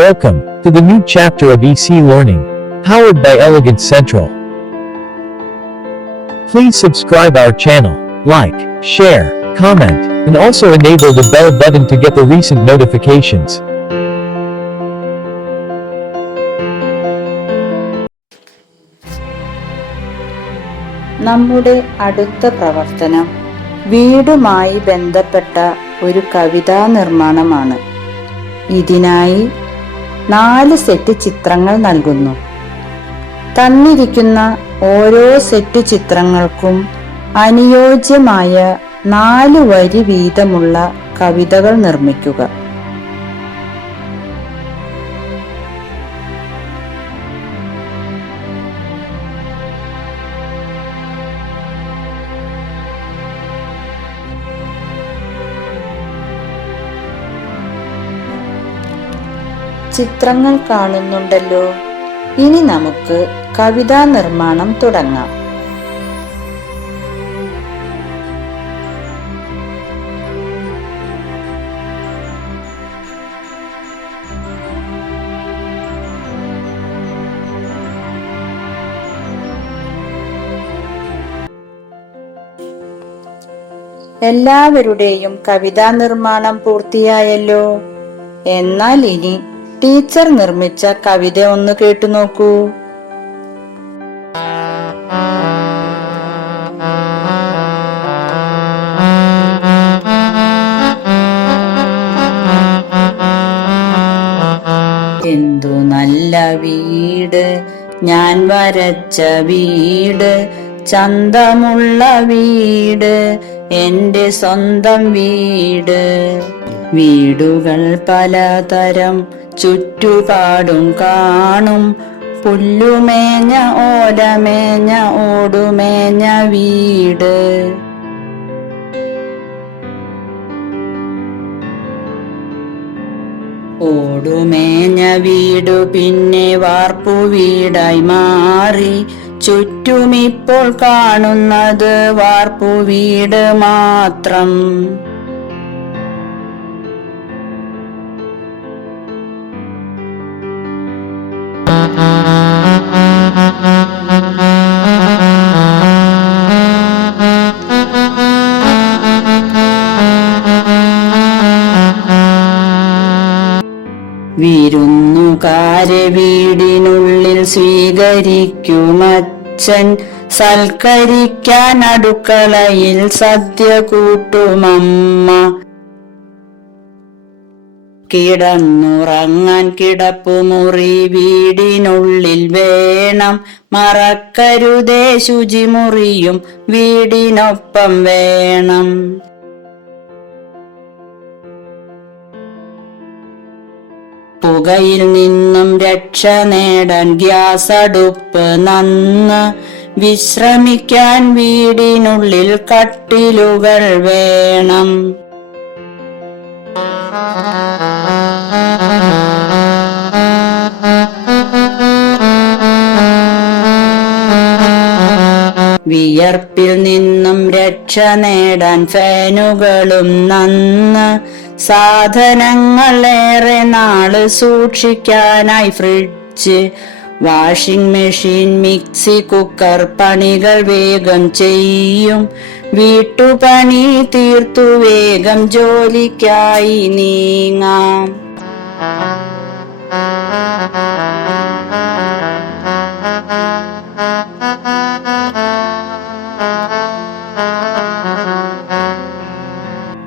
Welcome to the new chapter of EC Learning, powered by Elegance Central. Please subscribe our channel, like, share, comment, and also enable the bell button to get the recent notifications. നമ്മുടെ അടുത്ത പ്രവർത്തനം വീടുമായി ബന്ധപ്പെട്ട ഒരു കവിതാ നിർമ്മാണമാണ്. ഇതിനായി 4 set ചിത്രങ്ങൾ നൽകുന്നു. തന്നിരിക്കുന്ന ഓരോ സെറ്റ് ചിത്രങ്ങൾക്കും അനുയോജ്യമായ 4 വരി വീതമുള്ള കവിതകൾ നിർമ്മിക്കുക. ചിത്രങ്ങൾ കാണുന്നുണ്ടല്ലോ. ഇനി നമുക്ക് കവിതാ നിർമ്മാണം തുടങ്ങാം. എല്ലാവരുടെയും കവിതാ നിർമ്മാണം പൂർത്തിയായല്ലോ. എന്നാൽ ഇനി ടീച്ചർ നിർമ്മിച്ച കവിത ഒന്ന് കേട്ടു നോക്കൂ. എന്തു നല്ല വീട് ഞാൻ വരച്ച വീട്, ചന്തമുള്ള വീട് എന്റെ സ്വന്തം വീട്. വീടുകൾ പലതരം ചുറ്റുപാടും കാണും, പുല്ലുമേഞ്ഞ ഓലമേഞ്ഞ ഓടുമേഞ്ഞ വീട്. ഓടുമേഞ്ഞ വീടു പിന്നെ വാർപ്പു വീടായി മാറി, ചുറ്റുമിപ്പോൾ കാണുന്നത് വാർപ്പു വീട് മാത്രം. വിരുന്നുകാരെ വീടിനുള്ളിൽ സ്വീകരിക്കുമച്ഛൻ, സൽക്കരിക്കാൻ അടുക്കളയിൽ സദ്യ കൂട്ടുമമ്മ. കിടന്നുറങ്ങാൻ കിടപ്പുമുറി വീടിനുള്ളിൽ വേണം, മറക്കരുതേ ശുചിമുറിയും വീടിനൊപ്പം വേണം. പുകയിൽ നിന്നും രക്ഷ നേടാൻ ഗ്യാസ് അടുപ്പ് നന്ന്, വിശ്രമിക്കാൻ വീടിനുള്ളിൽ കട്ടിലുകൾ വേണം. വിയർപ്പിൽ നിന്നും രക്ഷ നേടാൻ ഫാനുകളും നന്ന്, സാധനങ്ങൾ ഏറെ നാള് സൂക്ഷിക്കാനായി fridge, washing machine, mixie, cooker പണികൾ വേഗം ചെയ്യും. വീട്ടുപണി തീർത്തു വേഗം ജോലിക്കായി നീങ്ങാം.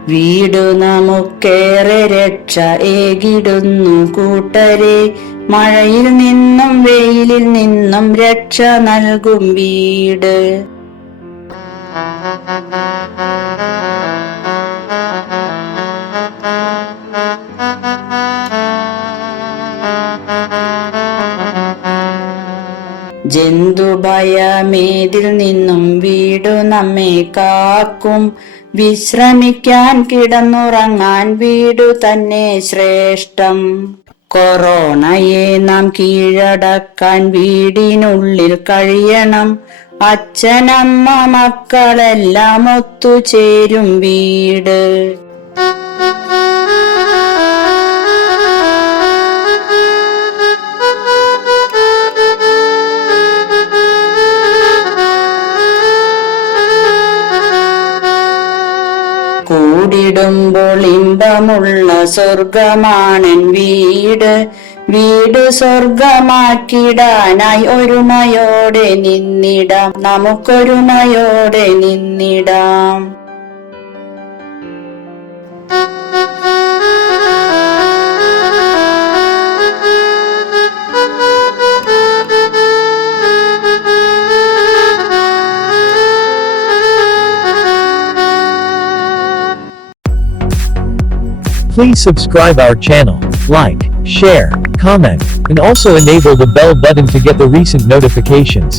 വീടു നമുക്കേറെ രക്ഷ ഏകിടുന്നു കൂട്ടരെ, മഴയിൽ നിന്നും വെയിലിൽ നിന്നും രക്ഷ നൽകും വീട്. ജന്തുഭയമേതിൽ നിന്നും വീടു നമ്മെ കാക്കും, വിശ്രമിക്കാൻ കിടന്നുറങ്ങാൻ വീടു തന്നെ ശ്രേഷ്ഠം. കൊറോണയെ നാം കീഴടക്കാൻ വീടിനുള്ളിൽ കഴിയണം, അച്ഛനമ്മ മക്കളെല്ലാം ഒത്തുചേരും വീട്. കൂടിടുമ്പോൾ ഇമ്പമുള്ള സ്വർഗമാണൻ വീട്. വീട് സ്വർഗമാക്കിടാനായി ഒരുമയോടെ നിന്നിടാം, നമുക്കൊരുമയോടെ നിന്നിടാം. Please subscribe our channel, like, share, comment, and also enable the bell button to get the recent notifications.